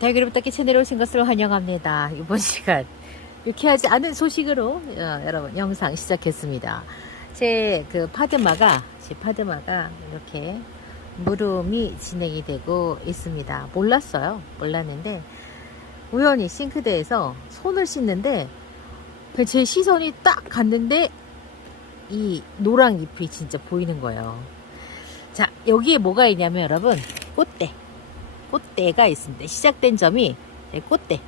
달걀부탁기 채널에 오신 것을 환영합니다. 이번 시간 유쾌하지 않은 소식으로 여러분 영상 시작했습니다. 제 파드마가 이렇게 물음이 진행이 되고 있습니다. 몰랐는데 우연히 싱크대에서 손을 씻는데 제 시선이 딱 갔는데 이 노랑 잎이 진짜 보이는 거예요. 자, 여기에 뭐가 있냐면 여러분 꽃대가 있습니다. 시작된 점이 꽃대.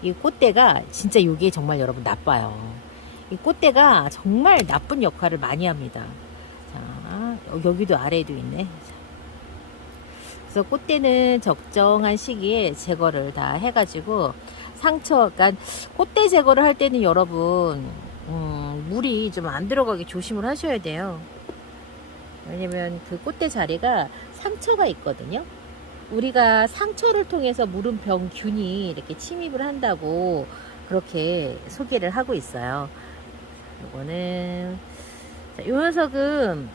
이 꽃대가 진짜 이게 정말 여러분 나빠요. 이 꽃대가 정말 나쁜 역할을 많이 합니다. 자, 여기도 아래에도 있네. 그래서 꽃대는 적정한 시기에 제거를 다 해가지고 그러니까 꽃대 제거를 할 때는 여러분 물이 좀 안 들어가게 조심을 하셔야 돼요. 왜냐면 그 꽃대 자리가 상처가 있거든요. 우리가 상처를 통해서 물음병균이 이렇게 침입을 한다고 그렇게 소개를 하고 있어요. 이거는 이 녀석은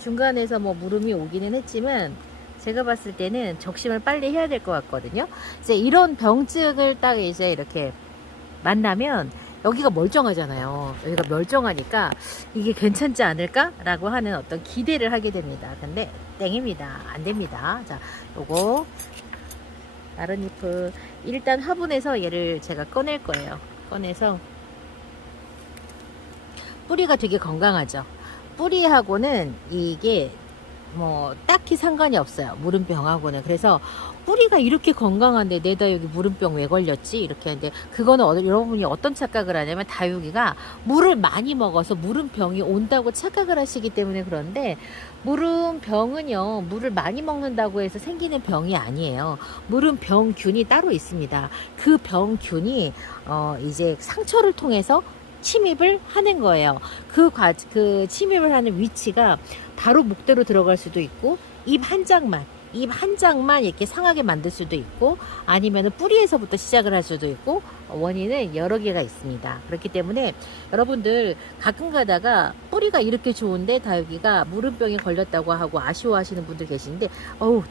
중간에서 뭐 물음이 오기는 했지만 제가 봤을 때는 적심을 빨리 해야 될 것 같거든요. 이제 이런 병증을 딱 이제 이렇게 만나면 여기가 멀쩡하잖아요. 여기가 멀쩡하니까 이게 괜찮지 않을까라고 하는 어떤 기대를 하게 됩니다. 근데 땡입니다. 안 됩니다. 자, 요거 나뭇잎을 일단 화분에서 얘를 제가 꺼낼 거예요. 꺼내서 뿌리가 되게 건강하죠. 뿌리하고는 이게 뭐 딱히 상관이 없어요. 물음병하고는. 그래서 뿌리가 이렇게 건강한데 내다 여기 물음병 왜 걸렸지? 이렇게 하는데 그거는 여러분이 어떤 착각을 하냐면 다육이가 물을 많이 먹어서 물음병이 온다고 착각을 하시기 때문에 그런데 물음병은요 물을 많이 먹는다고 해서 생기는 병이 아니에요. 물음병균이 따로 있습니다. 그 병균이 이제 상처를 통해서 침입을 하는 거예요. 그 침입을 하는 위치가 바로 목대로 들어갈 수도 있고 잎 한 장만 이렇게 상하게 만들 수도 있고 아니면 뿌리에서부터 시작을 할 수도 있고 원인은 여러 개가 있습니다. 그렇기 때문에 여러분들 가끔 가다가 뿌리가 이렇게 좋은데 다육이가 물음병에 걸렸다고 하고 아쉬워하시는 분들 계신데 어머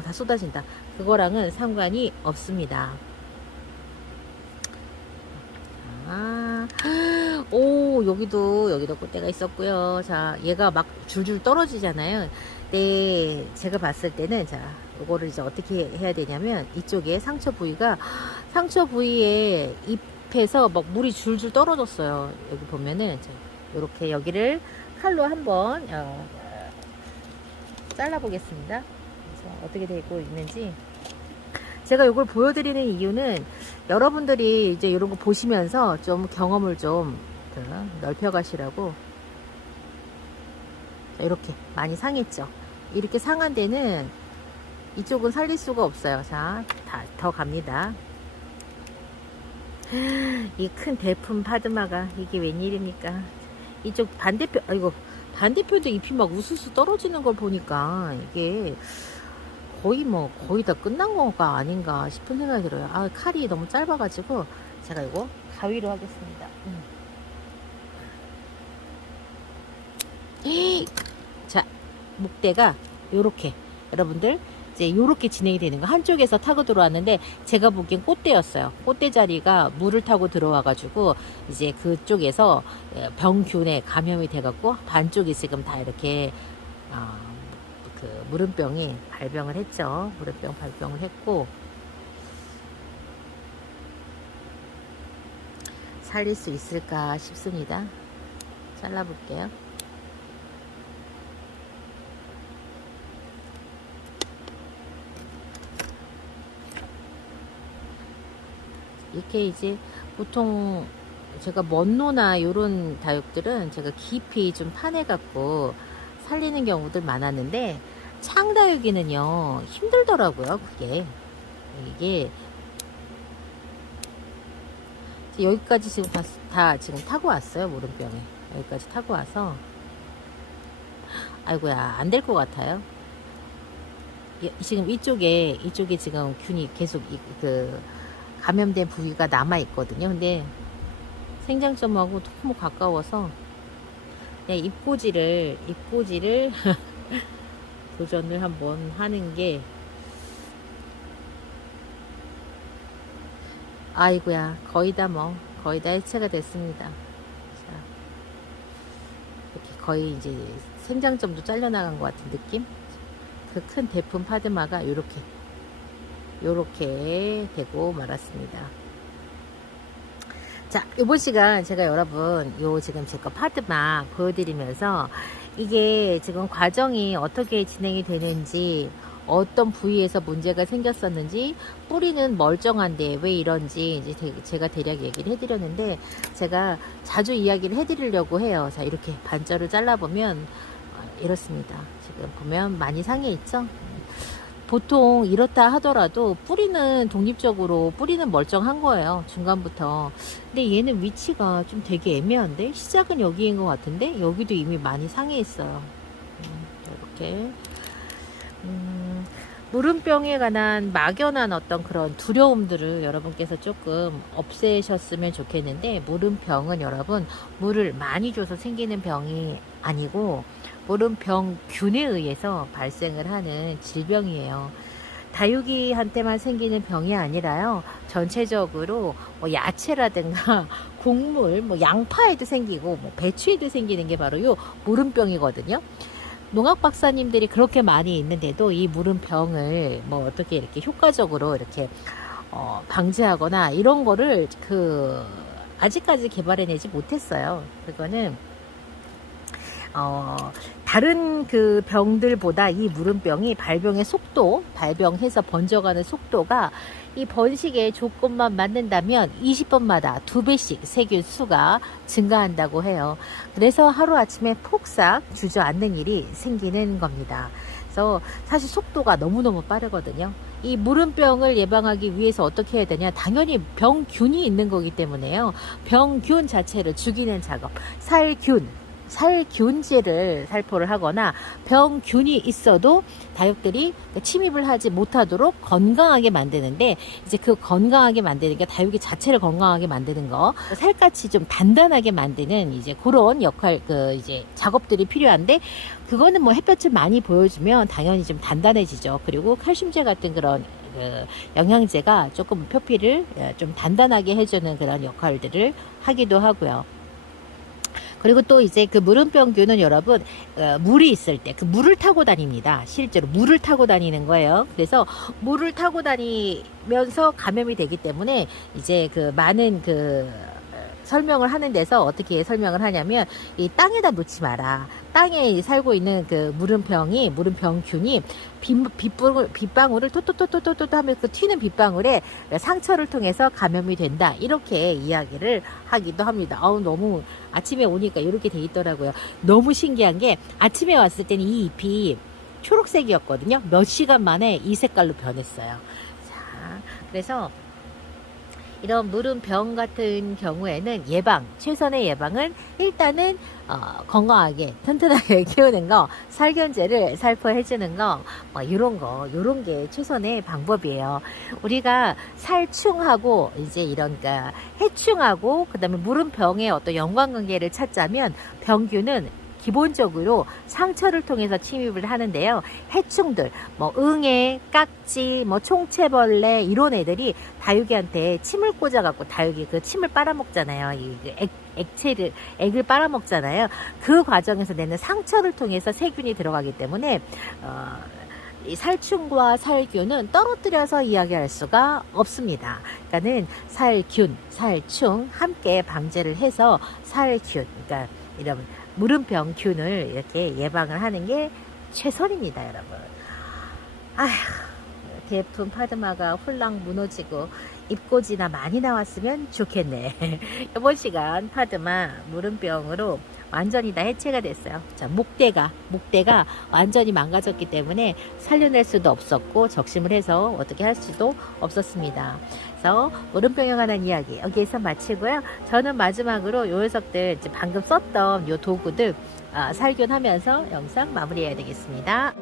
다 쏟아진다. 그거랑은 상관이 없습니다. 여기도 꽃대가 있었고요. 자, 얘가 막 줄줄 떨어지잖아요. 네, 제가 봤을 때는 자, 이거를 이제 어떻게 해야 되냐면 이쪽에 상처 부위에 잎에서 막 물이 줄줄 떨어졌어요. 여기 보면은 자, 이렇게 여기를 칼로 한번 잘라 보겠습니다. 그래서 어떻게 되고 있는지. 제가 이걸 보여드리는 이유는 여러분들이 이제 이런 거 보시면서 좀 경험을 좀 넓혀 가시라고. 이렇게 많이 상했죠. 이렇게 상한 데는 이쪽은 살릴 수가 없어요. 자, 더 갑니다. 이 큰 대품 파드마가 이게 웬일입니까? 이쪽 반대편도 잎이 막 우수수 떨어지는 걸 보니까 이게 거의 다 끝난 거가 아닌가 싶은 생각이 들어요. 칼이 너무 짧아가지고 제가 이거 가위로 하겠습니다. 자, 목대가 요렇게 여러분들 이제 요렇게 진행이 되는 거. 한쪽에서 타고 들어왔는데 제가 보기엔 꽃대였어요. 꽃대 자리가 물을 타고 들어와가지고 이제 그쪽에서 병균에 감염이 돼갖고 반쪽이 지금 다 이렇게 물음병이 발병을 했죠. 물음병 발병을 했고 살릴 수 있을까 싶습니다. 잘라볼게요. 이렇게 이제 보통 제가 먼노나 요런 다육들은 제가 깊이 좀 파내갖고 살리는 경우들 많았는데 창다육이는요 힘들더라고요. 이게 여기까지 지금 다 지금 타고 왔어요. 물음병에 여기까지 타고 와서 아이고야 안 될 것 같아요. 지금 이쪽에 지금 균이 계속 감염된 부위가 남아 있거든요. 근데 생장점하고 너무 가까워서 그냥 잎꽂이를 도전을 한번 하는 게 아이고야, 거의 다 해체가 됐습니다. 자, 이렇게 거의 이제 생장점도 잘려나간 것 같은 느낌? 그 큰 대품 파드마가 요렇게 되고 말았습니다. 자, 요번 시간 제가 여러분 지금 제 거 파드마 보여드리면서 이게 지금 과정이 어떻게 진행이 되는지, 어떤 부위에서 문제가 생겼었는지, 뿌리는 멀쩡한데 왜 이런지 이제 제가 대략 얘기를 해드렸는데, 제가 자주 이야기를 해드리려고 해요. 자, 이렇게 반절을 잘라보면 이렇습니다. 지금 보면 많이 상해 있죠? 보통 이렇다 하더라도 뿌리는 독립적으로 뿌리는 멀쩡한 거예요, 중간부터. 근데 얘는 위치가 좀 되게 애매한데, 시작은 여기인 것 같은데 여기도 이미 많이 상해 있어요. 이렇게 무름병에 관한 막연한 어떤 그런 두려움들을 여러분께서 조금 없애셨으면 좋겠는데, 무름병은 여러분 물을 많이 줘서 생기는 병이 아니고 무름병균에 의해서 발생을 하는 질병이에요. 다육이한테만 생기는 병이 아니라요, 전체적으로 뭐 야채라든가 곡물, 뭐 양파에도 생기고 뭐 배추에도 생기는 게 바로 요 무름병이거든요. 농학 박사님들이 그렇게 많이 있는데도 이 무름병을 뭐 어떻게 이렇게 효과적으로 이렇게 방지하거나 이런 거를 아직까지 개발해내지 못했어요. 그거는 다른 그 병들보다 이 무름병이 발병해서 번져가는 속도가, 이 번식의 조건만 맞는다면 20번마다 2배씩 세균 수가 증가한다고 해요. 그래서 하루아침에 폭삭 주저앉는 일이 생기는 겁니다. 그래서 사실 속도가 너무너무 빠르거든요. 이 무름병을 예방하기 위해서 어떻게 해야 되냐? 당연히 병균이 있는 거기 때문에요. 병균 자체를 죽이는 작업, 살균제를 살포를 하거나, 병균이 있어도 다육들이 침입을 하지 못하도록 건강하게 만드는데, 이제 그 건강하게 만드는 게 다육이 자체를 건강하게 만드는 거, 살갗이 좀 단단하게 만드는 이제 그런 역할, 이제 작업들이 필요한데, 그거는 뭐 햇볕을 많이 보여주면 당연히 좀 단단해지죠. 그리고 칼슘제 같은 그런 영양제가 조금 표피를 좀 단단하게 해주는 그런 역할들을 하기도 하고요. 그리고 또 이제 그 무름병균은 여러분 물이 있을 때 그 물을 타고 다닙니다. 실제로 물을 타고 다니는 거예요. 그래서 물을 타고 다니면서 감염이 되기 때문에 이제 그 많은 설명을 하는 데서 어떻게 설명을 하냐면, 이 땅에다 놓지 마라. 땅에 살고 있는 그 무름병균이 빗방울을 토토토토토토 하면서 그 튀는 빗방울에 상처를 통해서 감염이 된다. 이렇게 이야기를 하기도 합니다. 너무 아침에 오니까 이렇게 돼 있더라고요. 너무 신기한 게, 아침에 왔을 때는 이 잎이 초록색이었거든요. 몇 시간 만에 이 색깔로 변했어요. 자, 그래서 이런 무름병 같은 경우에는 최선의 예방은 일단은 건강하게 튼튼하게 키우는 거, 살균제를 살포해주는 거, 요런 게 최선의 방법이에요. 우리가 살충하고 이제 해충하고 그다음에 무름병의 어떤 연관관계를 찾자면, 병균은 기본적으로 상처를 통해서 침입을 하는데요. 해충들, 응애, 깍지, 총채벌레 이런 애들이 다육이한테 침을 꽂아갖고 다육이 그 침을 빨아먹잖아요. 액을 빨아먹잖아요. 그 과정에서 내는 상처를 통해서 세균이 들어가기 때문에 이 살충과 살균은 떨어뜨려서 이야기할 수가 없습니다. 그러니까는 살충 함께 방제를 해서 그러니까 이런 무름병균을 이렇게 예방을 하는 게 최선입니다, 여러분. 대품 파드마가 홀랑 무너지고 입꼬지나 많이 나왔으면 좋겠네. 이번 시간 파드마 무름병으로 완전히 다 해체가 됐어요. 자, 목대가 완전히 망가졌기 때문에 살려낼 수도 없었고 적심을 해서 어떻게 할 수도 없었습니다. 그래서 무름병에 관한 이야기 여기에서 마치고요. 저는 마지막으로 요 녀석들 방금 썼던 요 도구들 살균하면서 영상 마무리해야 되겠습니다.